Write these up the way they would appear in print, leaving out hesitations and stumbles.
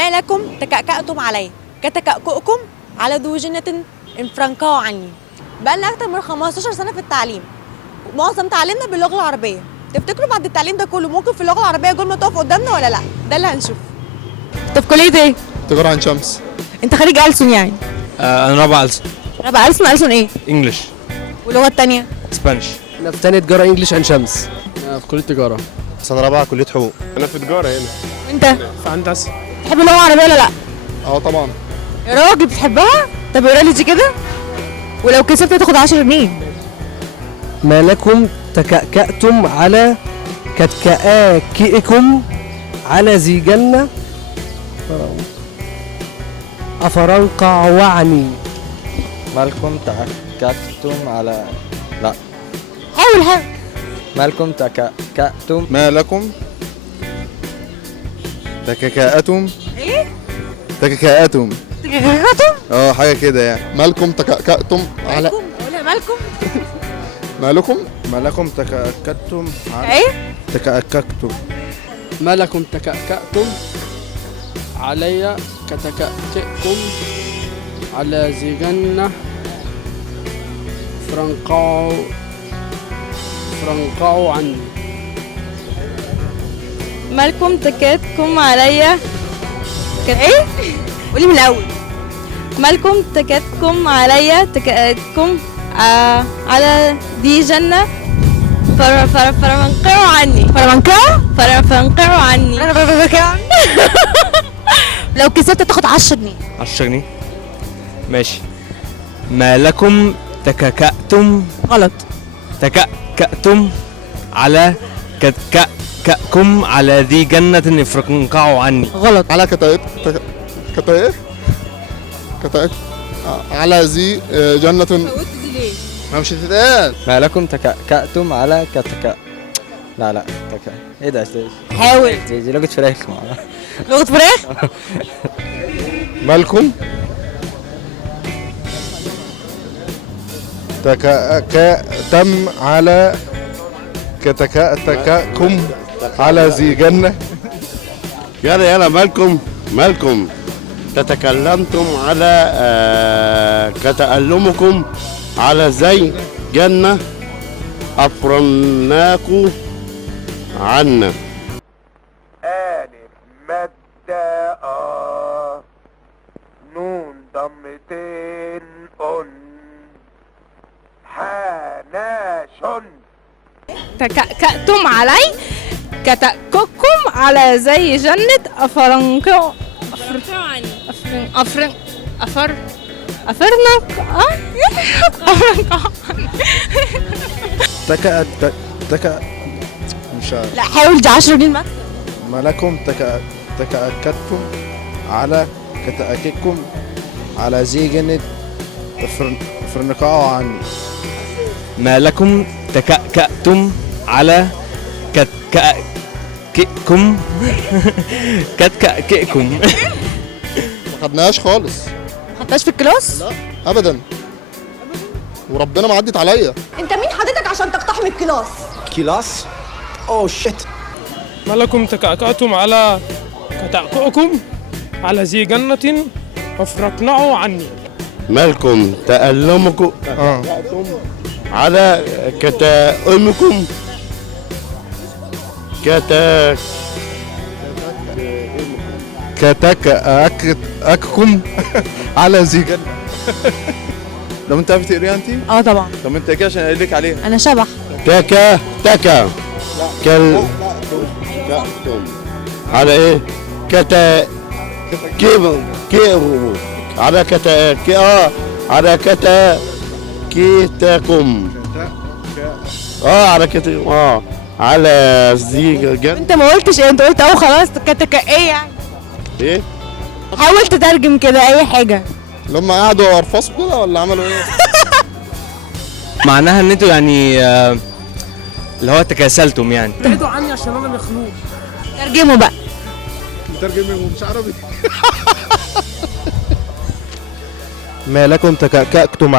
ما لكم تكأكأتم علي كتكأكؤكم على ذو جنة انفرنقاوا عني. بقى لنا أكتر من 15 سنة في التعليم، معظم تعليمنا باللغة العربية. تفتكروا بعد التعليم ده كله ممكن في اللغة العربية جملة تقف قدامنا ولا لا؟ ده اللي هنشوف. انت في كلية ايه؟ تجارة عين شمس. انت خريج ألسن يعني؟ انا رابعه ألسن. رابعة ألسن. ألسن ايه؟ انجلش. واللغة التانية؟ اسبانيش. انا في تانية تجارة انجلش عين شمس. أنا في كلية تجارة. سنة رابعة كلية حقوق. أنا في تجارة هنا. وانت؟ في هندسة. بتحب اللغة العربية ولا لا؟ طبعا. يا راجل بتحبها؟ طب اقرا لي دي كده. ولو كسبت تاخد 10 جنيه. ما لكم تكأكأتم على كتكآكئكم على ذي جنة أفرنقعوعني. مالكم تكأكأتم على لا حاول. مالكم تكأكأتم ما لكم تككاءتم. ايه؟ تككاءتم. تكأكأتم؟ حاجة كده يعني. مالكم تكأكأتم على مالكم؟ قولها مالكم؟ مالكم؟ ما لكم تكأكأتم على ايه؟ تكأكأتم. ما لكم تكأكأتم علي كتكأكئكم على ذي جنة فرنقعوا عني. مالكم تكاتكم عليا ايه؟ قولي من الأول. مالكم تكاتكم عليا تكاتكم على دي جنة فرنقعوا عني. فرنقعوا عني. لو كسبت تاخد 10 جنيه. 10 جنيه ماشي. ما لكم تككأتم. غلط. تكأكأتم على كتكأكم على ذي جنة يفرنقعوا عني. غلط. على كتائب على ذي جنة. ما مش هتتقال. ما لكم تكأكأتم على لا ايه ده حاول. دي لغة فراخ لغة فراخ؟ مالكم تكأكأتم على كتكأكم على ذي جنة. يلا مالكم تتكلمتم على كتألمكم على زي جنة أفرناكو عنا. ألف مادة نون ضمتين حناشن. تكأكأتم علي كتأككم على زي جنة أفرنقعوا عني. مش عارف. لا حاول، دي 10 جنيه المكسب. ما لكم تكأكأتم على كتأككم على ذي جنة فرنقعوا عني. ما لكم تكأكأتم على كتكأكئكم كتكأكئكم. ما خدناهاش خالص. ما خدتهاش في الكلاس؟ لا أبدا. وربنا ما عدت عليا. انت مين حضرتك عشان تقتحم الكلاس؟ كلاس؟ أوه شيت. ما لكم تكأكأتم على كتأكؤكم على ذي جنة فافرقنعوا عني. مالكم تألمكم على كتأمكم كتكأككم على ذي جنة. لو انت عارف تقريها انت؟ طبعا. طب انت كده عشان اقول لك عليها. انا شبح. تكا على ايه؟ كيبو على على كيتكم على على ذي جنة. انت ما قلتش ايه، انت قلت خلاص كتكأيه يعني. ايه؟ حاول تترجم كده اي حاجه. اللي هم قعدوا يرفصوا كده ولا عملوا ايه؟ معناها ان انتوا يعني اللي هو تكاسلتم يعني. ابعدوا عني عشان انا مخنوق. ترجموا بقى. ترجموا مش عربي. ما لكم تكأكأتم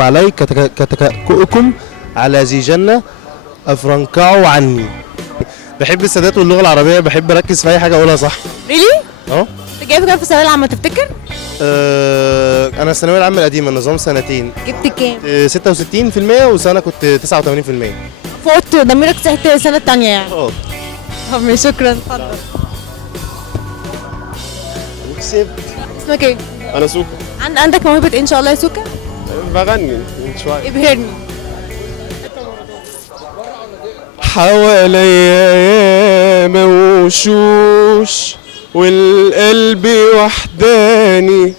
علي كتكأكؤكم على ذي جنة أفرنقعوا عني. بحب السادات واللغة العربية، بحب أركز في أي حاجة أقولها صح. ريلي؟ اه انت جايب كام في الثانويه العامه تفتكر؟ انا الثانويه العامه القديمه نظام سنتين، جبت كام؟ 66% وسنه كنت 89%. فوت ضميرك صحت السنه الثانيه يعني. اه طب شكرا، اتفضل. وكسبت. اسمك ايه؟ انا سوكا عندك موهبه إيه ان شاء الله يا سوكا؟ بغني من شويه. ابهرني. حواليا ياما وشوش والقلب وحداني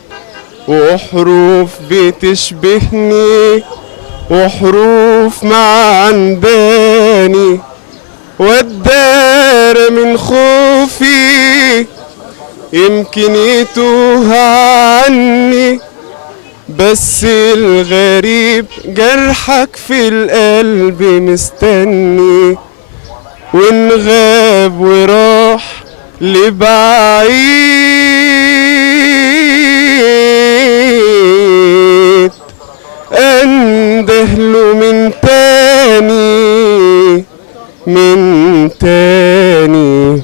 وحروف بتشبهني وحروف معنداني والدار من خوفي يمكن يتوه عني بس الغريب جرحك في القلب مستني وإن غاب وراح لبعيد أندهله من تاني